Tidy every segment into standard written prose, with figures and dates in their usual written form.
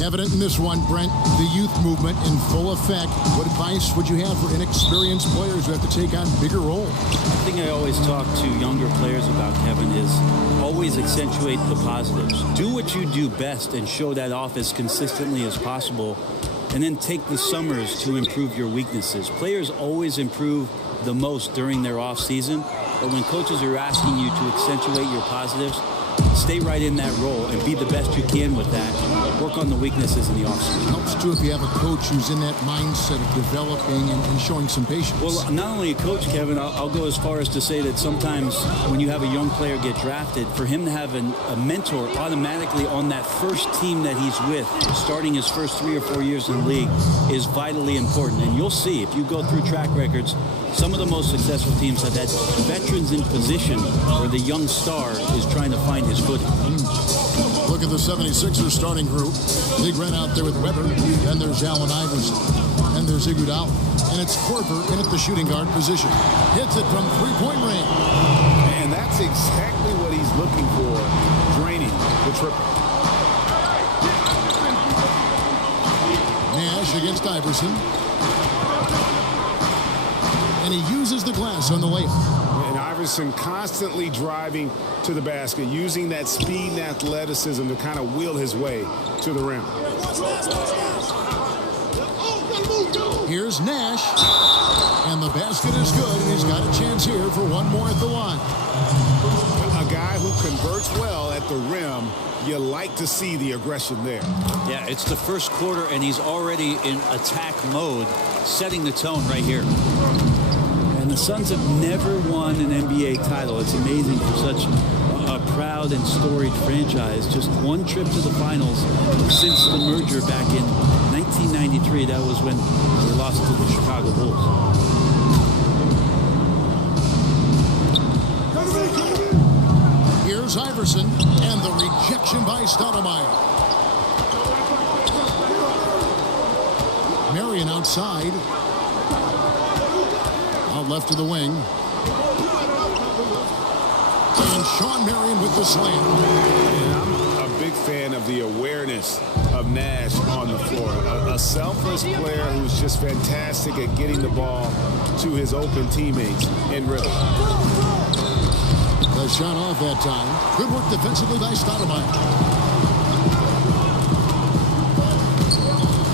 Evident in this one, Brent, the youth movement in full effect. What advice would you have for inexperienced players who have to take on bigger roles? The thing I always talk to younger players about, Kevin, is always accentuate the positives. Do what you do best and show that off as consistently as possible. And then take the summers to improve your weaknesses. Players always improve the most during their off season. But when coaches are asking you to accentuate your positives, stay right in that role and be the best you can with that. Work on the weaknesses in the offseason. Helps too if you have a coach who's in that mindset of developing and showing some patience. Well, not only a coach, Kevin, I'll go as far as to say that sometimes when you have a young player get drafted, for him to have a mentor automatically on that first team that he's with, starting his first 3 or 4 years in the league, is vitally important. And you'll see, if you go through track records, some of the most successful teams have had veterans in position where the young star is trying to find his footing. Look at the 76ers starting group. Big Red out there with Weber. Then there's Allen Iverson. And there's Iguodala. And it's Korver in at the shooting guard position. Hits it from three-point range. And that's exactly what he's looking for. Draining the triple. Nash against Iverson. And he uses the glass on the layup. And Iverson constantly driving to the basket, using that speed and athleticism to kind of wheel his way to the rim. Here's Nash. And the basket is good, and he's got a chance here for one more at the line. A guy who converts well at the rim, you like to see the aggression there. Yeah, it's the first quarter, and he's already in attack mode, setting the tone right here. And the Suns have never won an NBA title. It's amazing for such a proud and storied franchise. Just one trip to the finals since the merger back in 1993. That was when they lost to the Chicago Bulls. Here's Iverson, and the rejection by Stoudemire. Marion outside. Out left to the wing. And Sean Marion with the slam. And I'm a big fan of the awareness of Nash on the floor. A selfless player who's just fantastic at getting the ball to his open teammates in rhythm. The shot off that time. Good work defensively by Stoudemire.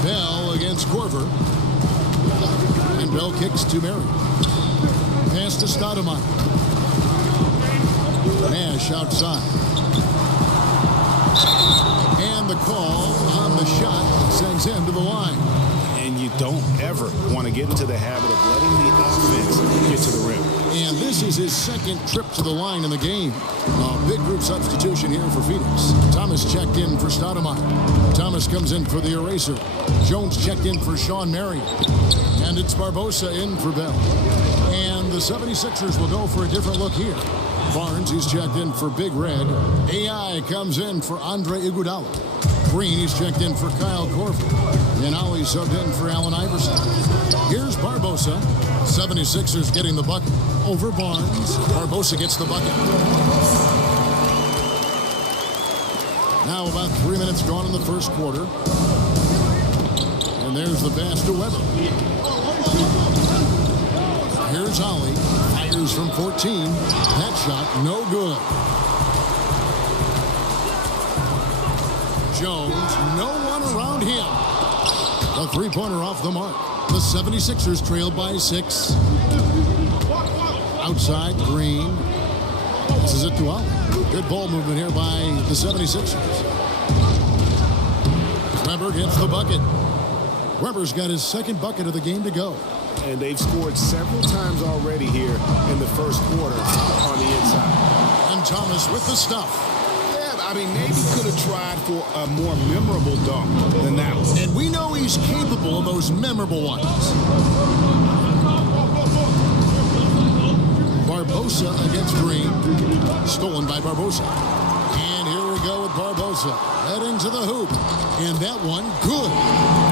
Bell against Korver. And Bell kicks to Marion. Pass to Stoudemire. Nash outside. And the call on the shot sends him to the line. And you don't ever want to get into the habit of letting the offense get to the rim. And this is his second trip to the line in the game. A big group substitution here for Phoenix. Thomas checked in for Stoudemire. Thomas comes in for the eraser. Jones checked in for Sean Marion. And it's Barbosa in for Bell. And the 76ers will go for a different look here. Barnes, he's checked in for Big Red. AI comes in for Andre Iguodala. Green, he's checked in for Kyle Korver. And Ali subbed in for Allen Iverson. Here's Barbosa. 76ers getting the bucket over Barnes. Barbosa gets the bucket. Now about 3 minutes gone in the first quarter. And there's the pass to Weber. Here's Ali. Fires from 14. That shot, no good. Jones, no one around him. A three-pointer off the mark. The 76ers trail by 6. Outside, Green. This is it to Ali. Good ball movement here by the 76ers. Weber gets the bucket. Weber's got his second bucket of the game to go. And they've scored several times already here in the first quarter on the inside. And Thomas with the stuff. Yeah, I mean, maybe could have tried for a more memorable dunk than that one. And we know he's capable of those memorable ones. Barbosa against Green. Stolen by Barbosa. And here we go with Barbosa. Heading to the hoop. And that one, good.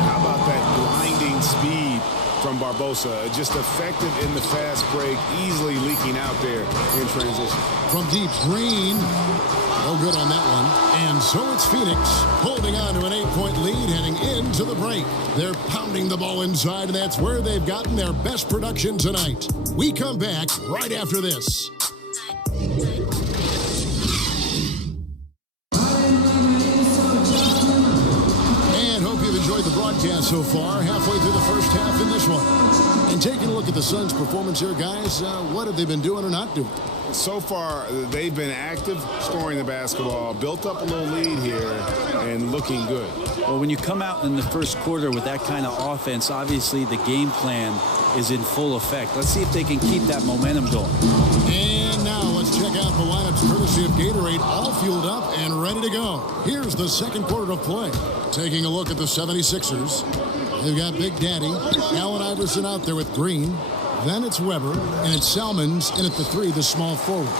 How about that blinding speed from Barbosa? Just effective in the fast break, easily leaking out there in transition. From deep, Green. No good on that one. And so it's Phoenix holding on to an 8-point lead Heading into the break. They're pounding the ball inside, and that's where they've gotten their best production tonight. We come back right after this. And hope you've enjoyed the broadcast so far. Halfway through the first half in this one. And taking a look at the Suns' performance here, guys, what have they been doing or not doing? So far, they've been active, scoring the basketball, built up a little lead here, and looking good. Well, when you come out in the first quarter with that kind of offense, obviously the game plan is in full effect. Let's see if they can keep that momentum going. And now let's check out the lineups courtesy of Gatorade, all fueled up and ready to go. Here's the second quarter of play. Taking a look at the 76ers. They've got Big Daddy, Allen Iverson out there with Green. Then it's Weber, and it's Salmons in at the 3, the small forward.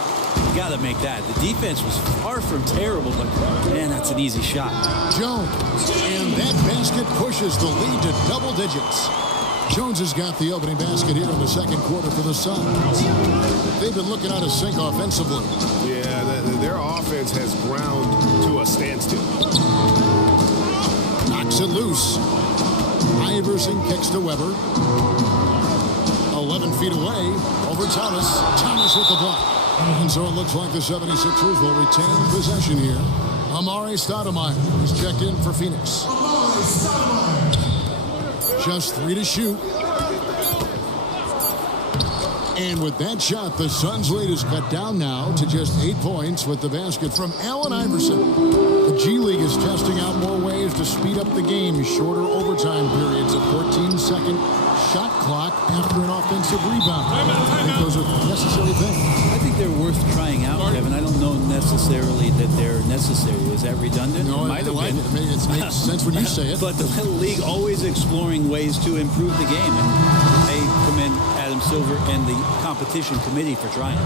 You got to make that. The defense was far from terrible, but, man, that's an easy shot. Jones, and that basket pushes the lead to double digits. Jones has got the opening basket here in the second quarter for the Suns. They've been looking out of sync offensively. Yeah, their offense has ground to a standstill. Knocks it loose. Iverson kicks to Weber. 11 feet away, over Thomas. Thomas with the block. And so it looks like the 76ers will retain possession here. Amare Stoudemire is checked in for Phoenix. Just 3 to shoot. And with that shot, the Suns' lead is cut down now to just 8 points with the basket from Allen Iverson. The G League is testing out more ways to speed up the game. Shorter overtime periods, a 14-second shot clock after an offensive rebound. I think those are necessary things. I think they're worth trying out, Kevin. I don't know necessarily that they're necessary. Is that redundant? No, it might have been. It makes sense when you say it. But the league always exploring ways to improve the game. And I commend Adam Silver and the competition committee for trying.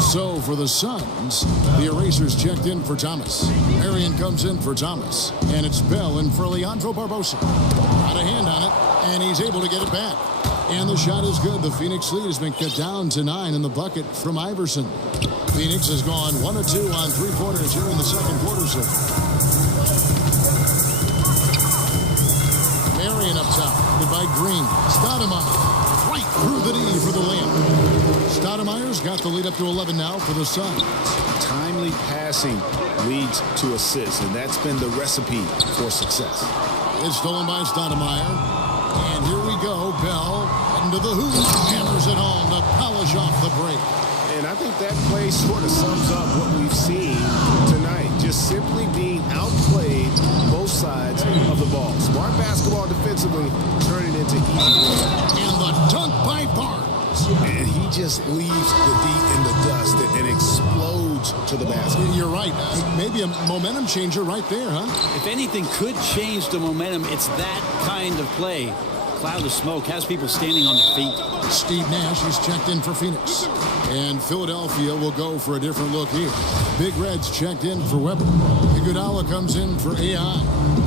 So for the Suns, the erasers checked in for Thomas. Marion comes in for Thomas. And it's Bell in for Leandro Barbosa. Got a hand on it, and he's able to get it back. And the shot is good. The Phoenix lead has been cut down to 9 in the bucket from Iverson. Phoenix has gone 1 of 2 on three-pointers here in the second quarter. So Marion up top, led by Green. Stoudemire right through the knee for the layup. Stoudemire's got the lead up to 11 now for the Suns. Timely passing leads to assists, and that's been the recipe for success. It's stolen by Stoudemire. And here we go. Bell into the hoop. Hammers it home to polish off the break. And I think that play sort of sums up what we've seen tonight. Just simply being outplayed both sides of the ball. Smart basketball defensively, turning it into easy wins. And the dunk by Barnes. And he just leaves the D in the dust and explodes to the basket. You're right. Maybe a momentum changer right there, huh? If anything could change the momentum, it's that kind of play. Cloud of smoke has people standing on their feet. Steve Nash is checked in for Phoenix. And Philadelphia will go for a different look here. Big Red's checked in for Weber. Iguodala comes in for AI.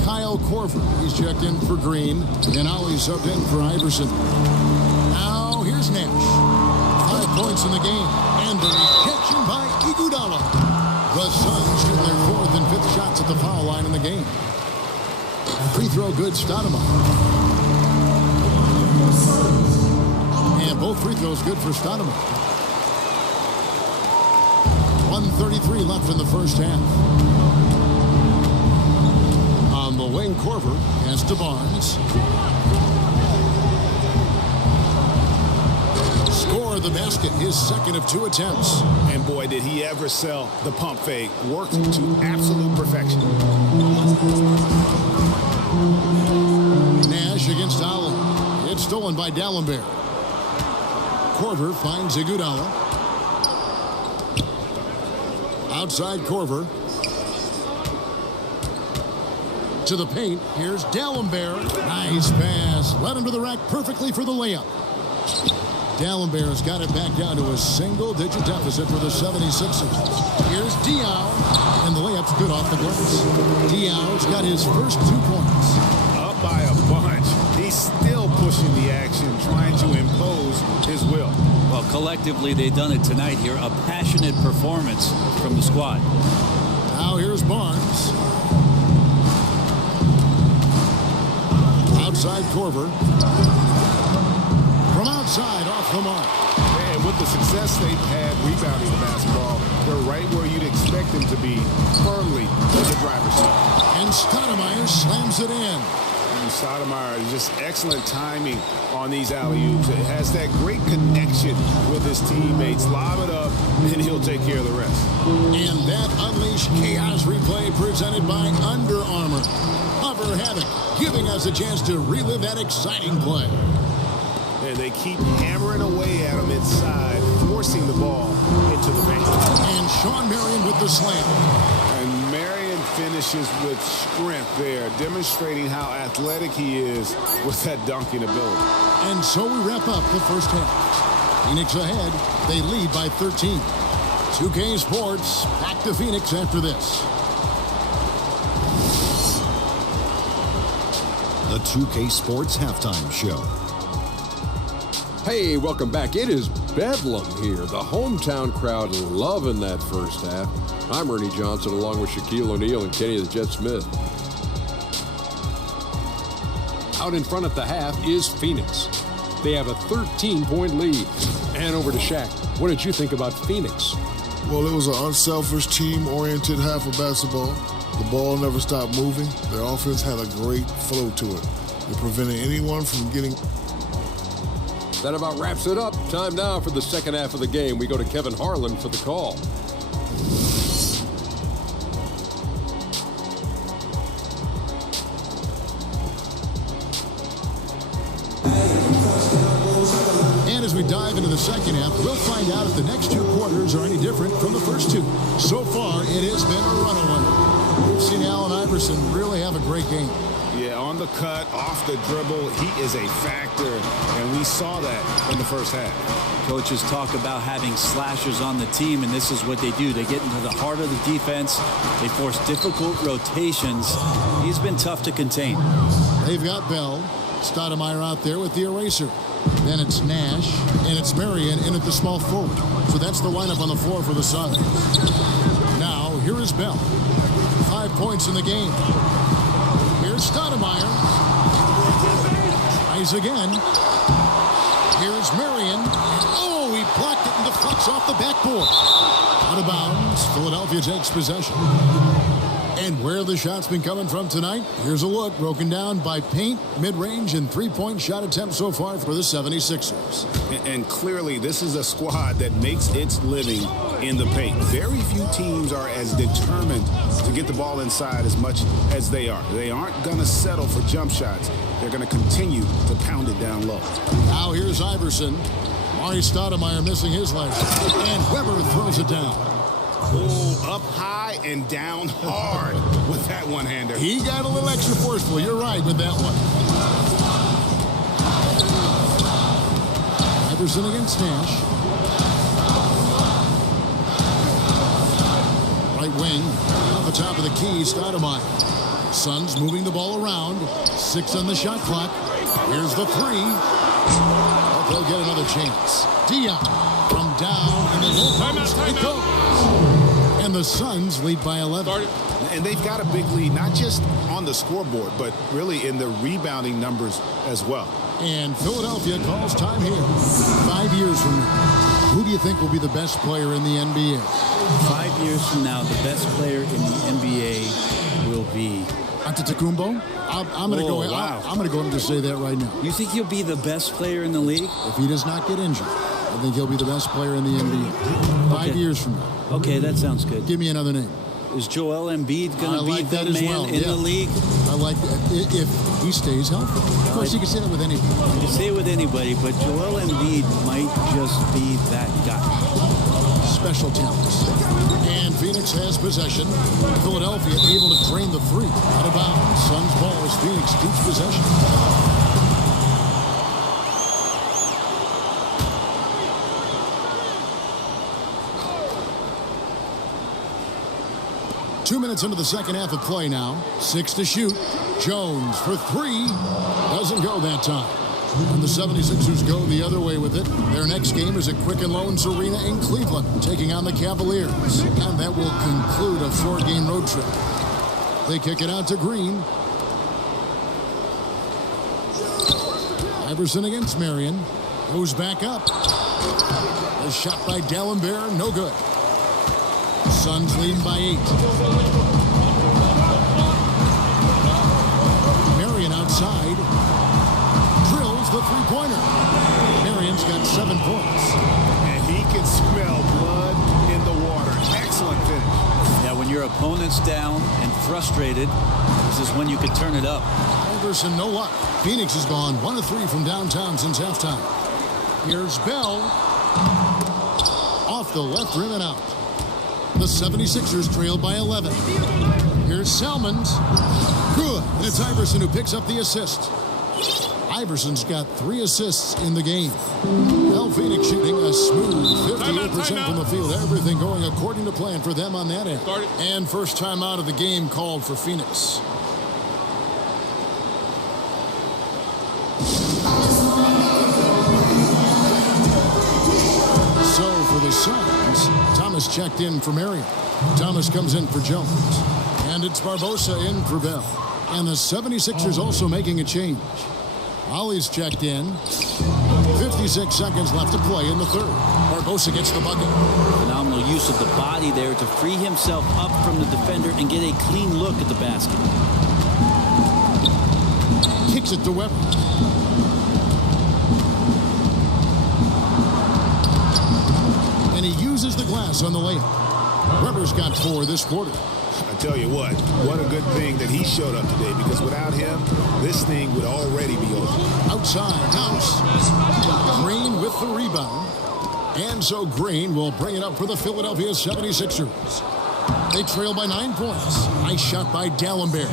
Kyle Korver, he's checked in for Green. And Ali subbed in for Iverson. Now here's Nash. 5 points in the game. And the rejection by Iguodala. The Suns shoot their 4th and 5th shots at the foul line in the game. Free throw good, Stoudemire. And both free throws good for Stoudemire. 1:33 left in the first half. On the wing, Korver has to Barnes. Score the basket, his second of 2 attempts. And boy, did he ever sell the pump fake. Worked to absolute perfection. Nash against Allen. It's stolen by D'Alembert. Korver finds Iguodala. Outside Korver. To the paint. Here's D'Alembert. Nice pass. Led him to the rack perfectly for the layup. D'Alembert's got it back down to a single-digit deficit for the 76ers. Here's Diaw. And the layup's good off the glass. Diaw's got his first 2 points. Up by a bunch. He's still pushing the action, trying to impose his will. Well, collectively, they've done it tonight here. A passionate performance from the squad. Now here's Barnes. outside Corver. From outside, off the mark. And with the success they've had rebounding the basketball, they're right where you'd expect them to be, firmly in the driver's seat. And Stoudemire slams it in. Stoudemire is just excellent timing on these alley-oops. It has that great connection with his teammates. Lob it up, and he'll take care of the rest. And that Unleash Chaos replay presented by Under Armour. Hover Havoc, giving us a chance to relive that exciting play. And they keep hammering away at him inside, forcing the ball into the paint. And Sean Marion with the slam. And Marion finishes with strength there, demonstrating how athletic he is with that dunking ability. And so we wrap up the first half. Phoenix ahead. They lead by 13. 2K Sports back to Phoenix after this. The 2K Sports Halftime Show. Hey, welcome back. It is Bedlam here. The hometown crowd loving that first half. I'm Ernie Johnson along with Shaquille O'Neal and Kenny the Jet Smith. Out in front at the half is Phoenix. They have a 13-point lead. And over to Shaq. What did you think about Phoenix? Well, it was an unselfish, team-oriented half of basketball. The ball never stopped moving. Their offense had a great flow to it. It prevented anyone from getting... That about wraps it up. Time now for the second half of the game. We go to Kevin Harlan for the call. And as we dive into the second half, we'll find out if the next two quarters are any different from the first two. So far, it has been a runaway. We've seen Allen Iverson really have a great game. Yeah, on the cut, off the dribble, he is a factor, and we saw that in the first half. Coaches talk about having slashers on the team, and this is what they do. They get into the heart of the defense. They force difficult rotations. He's been tough to contain. They've got Bell. Stoudemire out there with the eraser. Then it's Nash, and it's Marion in at the small forward. So that's the lineup on the floor for the Suns. Now, here is Bell. 5 points in the game. Here's Stoudemire. Tries again. Here's Marion. Oh, he blocked it and deflects off the backboard. Out of bounds. Philadelphia takes possession. And where the shot's been coming from tonight, here's a look broken down by paint, mid-range, and three-point shot attempts so far for the 76ers. And clearly, this is a squad that makes its living in the paint. Very few teams are as determined to get the ball inside as much as they are. They aren't going to settle for jump shots. They're going to continue to pound it down low. Now here's Iverson. Mari Stoudemire missing his last. And Weber throws it down. Oh, up high and down hard with that one-hander. He got a little extra forceful. You're right with that one. Iverson against Nash. Right wing, off the top of the key, Stoudemire. Suns moving the ball around. 6 on the shot clock. Here's the three. But they'll get another chance. Dion from down in the low post. It goes. And the Suns lead by 11. And they've got a big lead, not just on the scoreboard, but really in the rebounding numbers as well. And Philadelphia calls time here. 5 years from now, who do you think will be the best player in the NBA? 5 years from now, the best player in the NBA will be Antetokounmpo? I'm going to go. Wow. I'm going to go and just say that right now. You think he'll be the best player in the league? If he does not get injured, I think he'll be the best player in the NBA. 5 years from now. Okay, that sounds good. Give me another name. Is Joel Embiid going to be like that the as man well. in the league? I like that. If he stays healthy. Of course, you can say that with anybody. You can say it with anybody, but Joel Embiid might just be that guy. Special talents. And Phoenix has possession. Philadelphia able to drain the three. Out of bounds. Suns ball as Phoenix keeps possession. Two minutes into the second half of play now. 6 to shoot. Jones for three. Doesn't go that time. And the 76ers go the other way with it. Their next game is at Quicken Loans Arena in Cleveland, taking on the Cavaliers. And that will conclude a 4-game road trip. They kick it out to Green. Iverson against Marion. Goes back up. A shot by D'Alembert, no good. Suns leading by 8. Marion outside. Drills the three-pointer. Marion's got 7 points. And he can smell blood in the water. Excellent finish. Yeah, when your opponent's down and frustrated, this is when you can turn it up. Iverson, no luck. Phoenix has gone 1 of 3 from downtown since halftime. Here's Bell. Off the left rim and out. The 76ers trail by 11. Here's Salmons. Good. And it's Iverson who picks up the assist. Iverson's got 3 assists in the game. Well, Phoenix shooting a smooth 58% from the field. Everything going according to plan for them on that end. And first time out of the game called for Phoenix. So for the Suns, Thomas checked in for Marion. Thomas comes in for Jones. And it's Barbosa in for Bell. And the 76ers also making a change. Ollie's checked in. 56 seconds left to play in the third. Barbosa gets the bucket. Phenomenal use of the body there to free himself up from the defender and get a clean look at the basket. Kicks it to Webber. And he uses the glass on the layup. Webber's got 4 this quarter. I tell you what a good thing that he showed up today, because without him, this thing would already be over. Outside, House. Green with the rebound. And so Green will bring it up for the Philadelphia 76ers. They trail by 9 points. Nice shot by D'Alembert.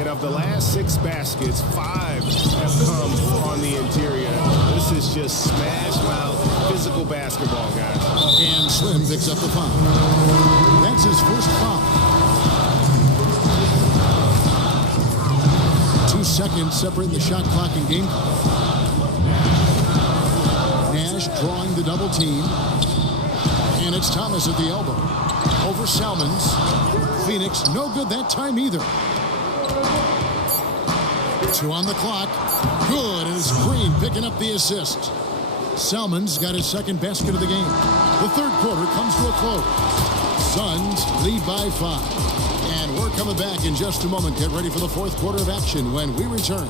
And of the last 6 baskets, 5 have come on the interior. This is just smash mouth physical basketball, guys. And Slim picks up the foul. That's his first foul. 2 seconds separating the shot clock and game clock. Nash drawing the double team. And it's Thomas at the elbow. Over Salmons. Phoenix, no good that time either. 2 on the clock. Good, and it's Green picking up the assist. Salmons got his second basket of the game. The third quarter comes to a close. Suns lead by 5. And we're coming back in just a moment. Get ready for the fourth quarter of action when we return.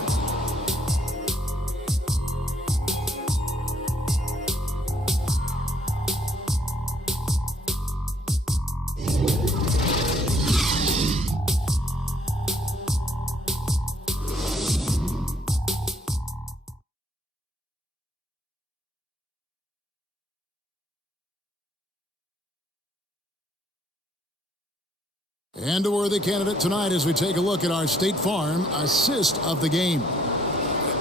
And a worthy candidate tonight as we take a look at our State Farm assist of the game.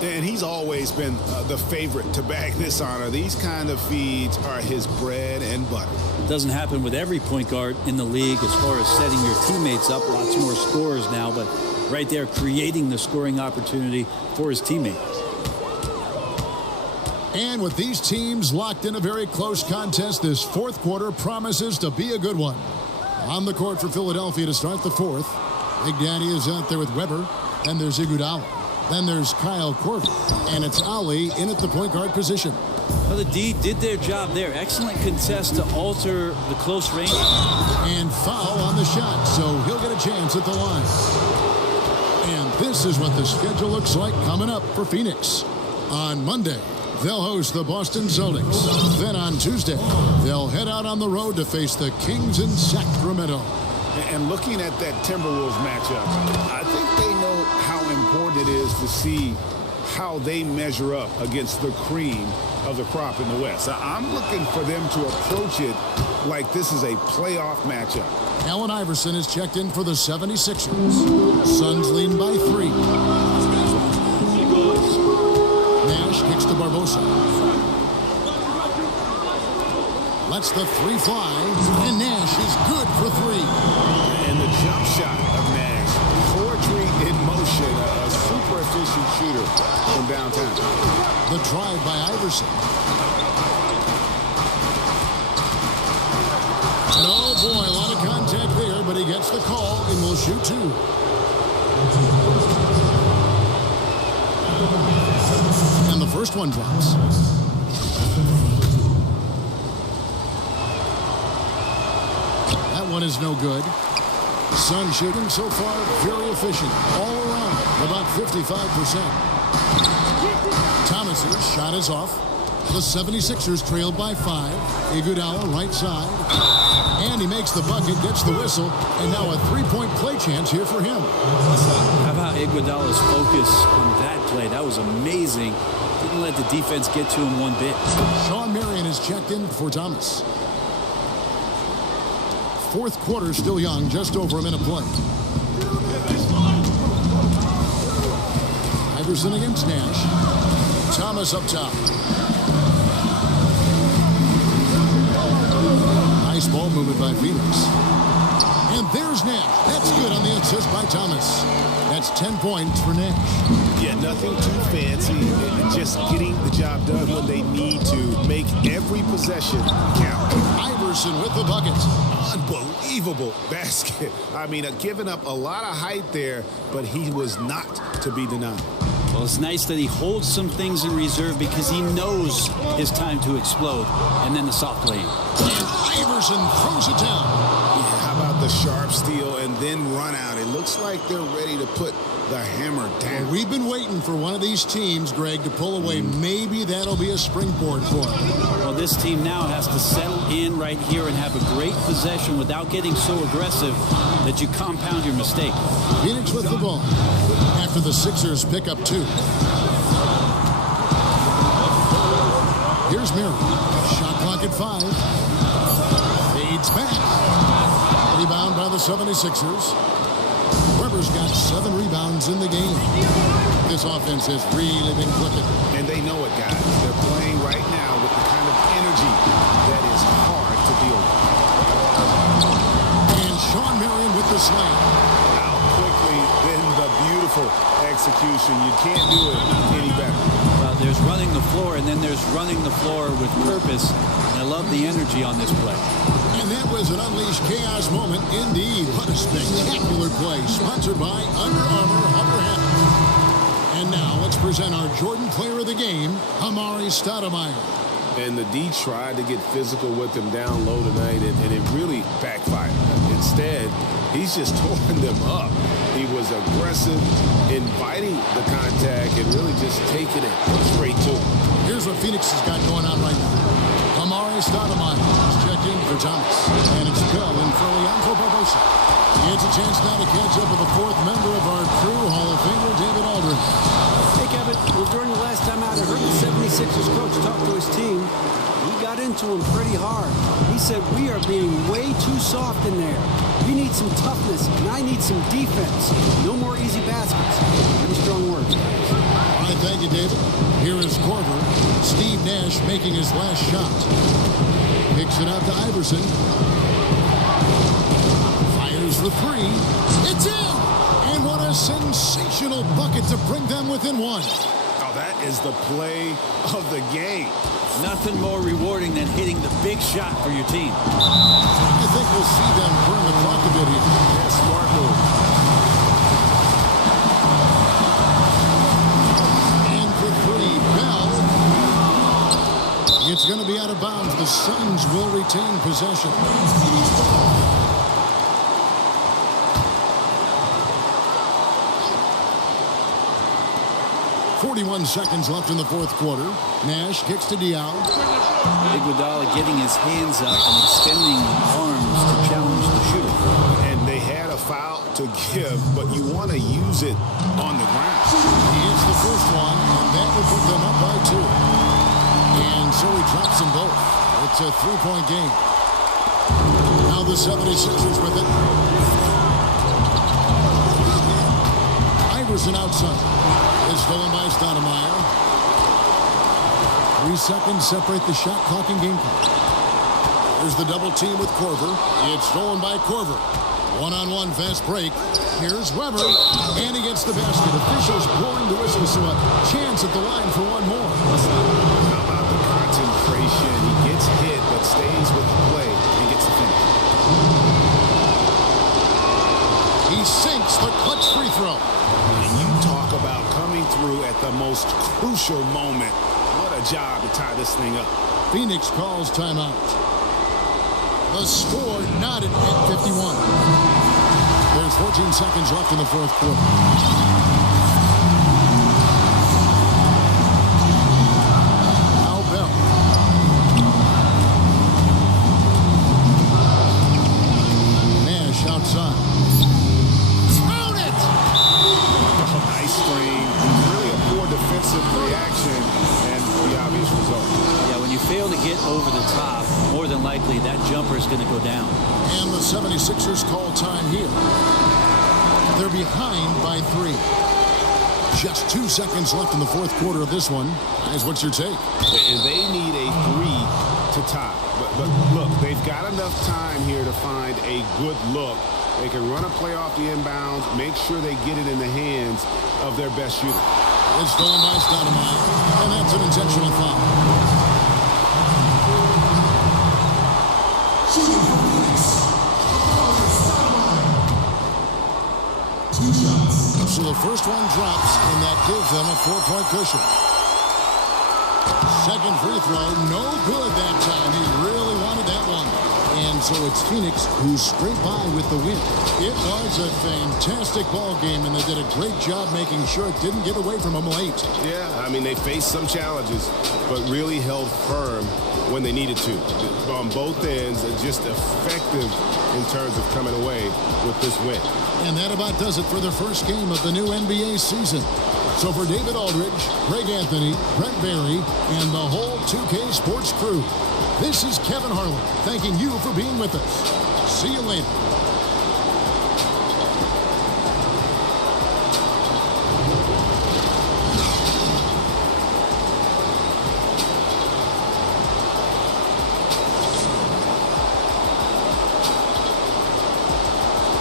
And he's always been the favorite to bag this honor. These kind of feeds are his bread and butter. It doesn't happen with every point guard in the league as far as setting your teammates up. Lots more scorers now, but right there creating the scoring opportunity for his teammate. And with these teams locked in a very close contest, this fourth quarter promises to be a good one. On the court for Philadelphia to start the fourth. Big Daddy is out there with Webber. Then there's Iguodala. Then there's Kyle Korver. And it's Ali in at the point guard position. Well, the D did their job there. Excellent contest to alter the close range. And foul on the shot, so he'll get a chance at the line. And this is what the schedule looks like coming up for Phoenix. On Monday, they'll host the Boston Celtics. Then on Tuesday, they'll head out on the road to face the Kings in Sacramento. And looking at that Timberwolves matchup, I think they know how important it is to see how they measure up against the cream of the crop in the West. I'm looking for them to approach it like this is a playoff matchup. Allen Iverson is checked in for the 76ers. Suns leading by 3. Nash kicks to Barbosa. Lets the 3 fly, and Nash is good for 3. And the jump shot of Nash. Poetry in motion, a super efficient shooter from downtown. The drive by Iverson. And oh boy, a lot of contact there, but he gets the call and will shoot 2. And the First one drops. That one is no good. Sun shooting so far very efficient all around, about 55%. Thomas's shot is off. The 76ers trailed by 5. Iguodala right side. And he makes the bucket, gets the whistle, and now a three-point play chance here for him. How about Iguodala's focus on that play? That was amazing. Didn't let the defense get to him one bit. Shawn Marion is checked in for Thomas. Fourth quarter still young, just over a minute play. Iverson against Nash. Thomas up top. Nice ball movement by Phoenix. And there's Nash. That's good on the assist by Thomas. That's 10 points for Nash. Yeah, nothing too fancy. Just getting the job done when they need to. Make every possession count. Iverson with the bucket. Unbelievable basket. I mean, giving up a lot of height there, but he was not to be denied. Well, it's nice that he holds some things in reserve because he knows his time to explode. And then the soft lane. And Iverson throws it down. Yeah, how about the sharp steal and then run out? It looks like they're ready to put the hammer down. Well, we've been waiting for one of these teams, Greg, to pull away. Maybe that'll be a springboard for them. Well, this team now has to settle in right here and have a great possession without getting so aggressive that you compound your mistake. Phoenix with the ball after the Sixers pick up 2. Here's Murray. Shot clock at 5. Fades back. Rebound by the 76ers. Weber's got 7 rebounds in the game. This offense has really been clicking. And they know it, guys. They're playing right now with the kind of energy that is hard to deal with. And Shawn Marion with the slam. Out quickly, then the beautiful execution. You can't do it any better. Well, there's running the floor, and then there's running the floor with purpose. And I love the energy on this play. And that was an unleashed chaos moment indeed. What a spectacular play. Sponsored by Under Armour Upper Hat. And now let's present our Jordan Player of the Game, Amari Stoudemire. And the D tried to get physical with him down low tonight, and it really backfired. Instead, he's just tore them up. He was aggressive, inviting the contact, and really just taking it straight to him. Here's what Phoenix has got going on right now. Amari Stoudemire is checked in for Thomas. And it's Bell in for Leandro Barbosa. It's a chance now to catch up with the 4th member of our crew, Hall of Famer David Aldridge. Hey, Kevin. Well, during the last time out, I heard the 76ers coach talk to his team. He got into him pretty hard. He said, we are being way too soft in there. We need some toughness, and I need some defense. No more easy baskets. Pretty strong words, guys. All right, thank you, David. Here is Korver. Steve Nash making his last shot. Picks it out to Iverson. Fires for 3. It's in! And what a sensational bucket to bring them within 1. Oh, that is the play of the game. Nothing more rewarding than hitting the big shot for your team. I think we'll see them burn the clock a bit here. Yeah, smart move. And for 3, Bell. It's going to be out of bounds. The Suns will retain possession. 41 seconds left in the 4th quarter. Nash kicks to Diaw. Iguodala getting his hands up and extending arms to challenge the shooter. And they had a foul to give, but you want to use it on the ground. He hits the first one, and that will put them up by 2. And so he drops them both. It's a 3-point game. Now the 76ers with it. Iverson outside. It's stolen by Stoudemire. 3 seconds separate the shot clock and game clock. There's the double team with Korver. It's stolen by Korver. One-on-one fast break. Here's Weber. And he gets the basket. Officials blowing the whistle, so a chance at the line for one more. How about the concentration? He gets hit, but stays with the play and gets the finish. He sinks the clutch free throw. And you talk about coming through at the most crucial moment. What a job to tie this thing up. Phoenix calls timeout. The score knotted at 51. There's 14 seconds left in the fourth quarter. Now Bell. Nash outside. Count it! Nice screen. Really a poor defensive reaction and the obvious result. Yeah, when you fail to get over the top, more than likely that jumper is going to go down. And the 76ers call time here. They're behind by 3. Just 2 seconds left in the fourth quarter of this one. Guys, what's your take? And they need a 3 to tie. But look, they've got enough time here to find a good look. They can run a play off the inbounds, make sure they get it in the hands of their best shooter. It's stolen by Stoudemire, and that's an intentional foul. So the first one drops, and that gives them a 4-point cushion. Second free throw, no good that time. He really wanted that one. And so it's Phoenix who's straight by with the win. It was a fantastic ball game, and they did a great job making sure it didn't get away from them late. Yeah, I mean, they faced some challenges, but really held firm when they needed to. On both ends, just effective in terms of coming away with this win. And that about does it for the first game of the new NBA season. So for David Aldridge, Greg Anthony, Brent Barry, and the whole 2K Sports crew, this is Kevin Harlan thanking you for being with us. See you later.